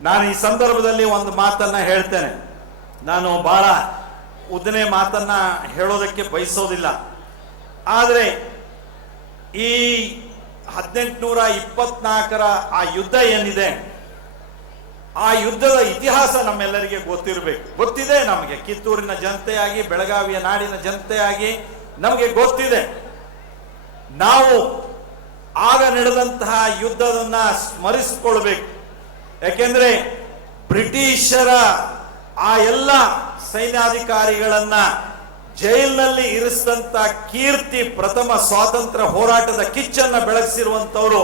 ನಾನು ಈ ಸಂದರ್ಭದಲ್ಲಿ ಒಂದು ಮಾತನ್ನ ಹೇಳ್ತೇನೆ. ನಾನು ಬಹಳ ಉದ್ದನೆ ಮಾತನ್ನ ಹೇಳೋದಕ್ಕೆ ಬಯಸೋದಿಲ್ಲ. ಆದರೆ ಈ 1824ರ ಆ ಯುದ್ಧ ಏನಿದೆ, ಆ ಯುದ್ಧದ ಇತಿಹಾಸ ನಮ್ಮೆಲ್ಲರಿಗೆ ಗೊತ್ತಿರಬೇಕು. ಗೊತ್ತಿದೆ ನಮಗೆ, ಕಿತ್ತೂರಿನ ಜನತೆಯಾಗಿ, ಬೆಳಗಾವಿಯ ನಾಡಿನ ಜನತೆಯಾಗಿ ನಮಗೆ ಗೊತ್ತಿದೆ. ನಾವು ಆಗ ನಡೆದಂತಹ ಯುದ್ಧವನ್ನ ಸ್ಮರಿಸಿಕೊಳ್ಬೇಕು. ಯಾಕೆಂದ್ರೆ ಬ್ರಿಟಿಷರ ಆ ಎಲ್ಲ ಸೈನ್ಯಾಧಿಕಾರಿಗಳನ್ನ ಜೈಲಿನಲ್ಲಿ ಇರಿಸಿದಂತ ಕೀರ್ತಿ, ಪ್ರಥಮ ಸ್ವಾತಂತ್ರ್ಯ ಹೋರಾಟದ ಕಿಚ್ಚನ್ನ ಬೆಳಗಿಸಿರುವಂತವರು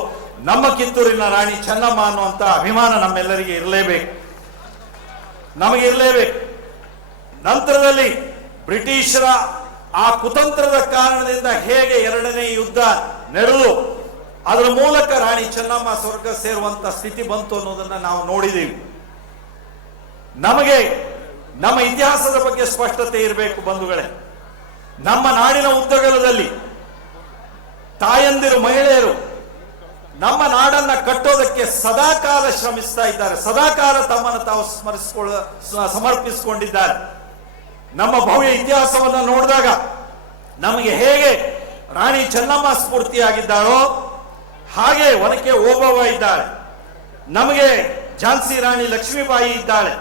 ನಮ್ಮ ಕಿತ್ತೂರಿನ ರಾಣಿ ಚೆನ್ನಮ್ಮ ಅನ್ನುವಂತ ಅಭಿಮಾನ ನಮ್ಮೆಲ್ಲರಿಗೆ ಇರಲೇಬೇಕು, ನಮಗಿರಲೇಬೇಕು. ನಂತರದಲ್ಲಿ ಬ್ರಿಟಿಷರ ಆ ಕುತಂತ್ರದ ಕಾರಣದಿಂದ ಹೇಗೆ ಎರಡನೇ ಯುದ್ಧ ನಡೆದು ಅದರ ಮೂಲಕ ರಾಣಿ ಚೆನ್ನಮ್ಮ ಸ್ವರ್ಗ ಸೇರುವಂತ ಸ್ಥಿತಿ ಬಂತು ಅನ್ನೋದನ್ನ ನಾವು ನೋಡಿದೀವಿ. ನಮಗೆ ನಮ್ಮ ಇತಿಹಾಸದ ಬಗ್ಗೆ ಸ್ಪಷ್ಟತೆ ಇರಬೇಕು ಬಂಧುಗಳೇ. ನಮ್ಮ ನಾಡಿನ ಉದ್ದಗಲದಲ್ಲಿ ತಾಯಂದಿರು, ಮಹಿಳೆಯರು ನಮ್ಮ ನಾಡನ್ನ ಕಟ್ಟೋದಕ್ಕೆ ಸದಾಕಾಲ ಶ್ರಮಿಸ್ತಾ ಇದ್ದಾರೆ, ಸದಾಕಾಲ ತಮ್ಮನ್ನು ತಾವು ಸಮರ್ಪಿಸಿಕೊಂಡಿದ್ದಾರೆ. ನಮ್ಮ ಭವ್ಯ ಇತಿಹಾಸವನ್ನು ನೋಡಿದಾಗ ನಮಗೆ ಹೇಗೆ ರಾಣಿ ಚೆನ್ನಮ್ಮ ಸ್ಫೂರ್ತಿಯಾಗಿದ್ದಾಳೋ ಹಾಗೆ ಒನಕೆ ಓಬವ್ವ ಇದ್ದಾಳೆ, ನಮಗೆ ಝಾನ್ಸಿ ರಾಣಿ ಲಕ್ಷ್ಮೀಬಾಯಿ ಇದ್ದಾಳೆ,